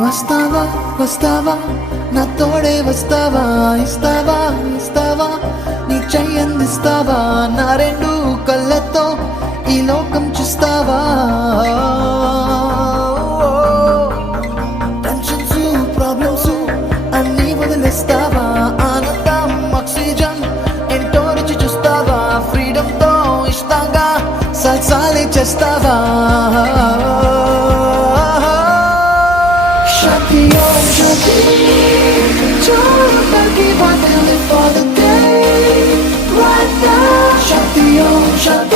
వస్తావా వస్తావా నా తోడే వస్తావా, ఇస్తావా ఇస్తావా నీ చెయ్యందిస్తావా, నా రెండు కళ్ళతో ఈ లోకం చూస్తావా. టెన్షన్స్ ప్రాబ్లమ్స్ అన్నీ వదిలేస్తావా, ఆనందం ఆక్సిజన్ ఎంతో రుచి చూస్తావా, ఫ్రీడమ్ తో ఇష్టంగా సల్సాలే చేస్తావా. Shakti, oh Shakti, Shakti, want to live for the day right now. Shakti, oh Shakti.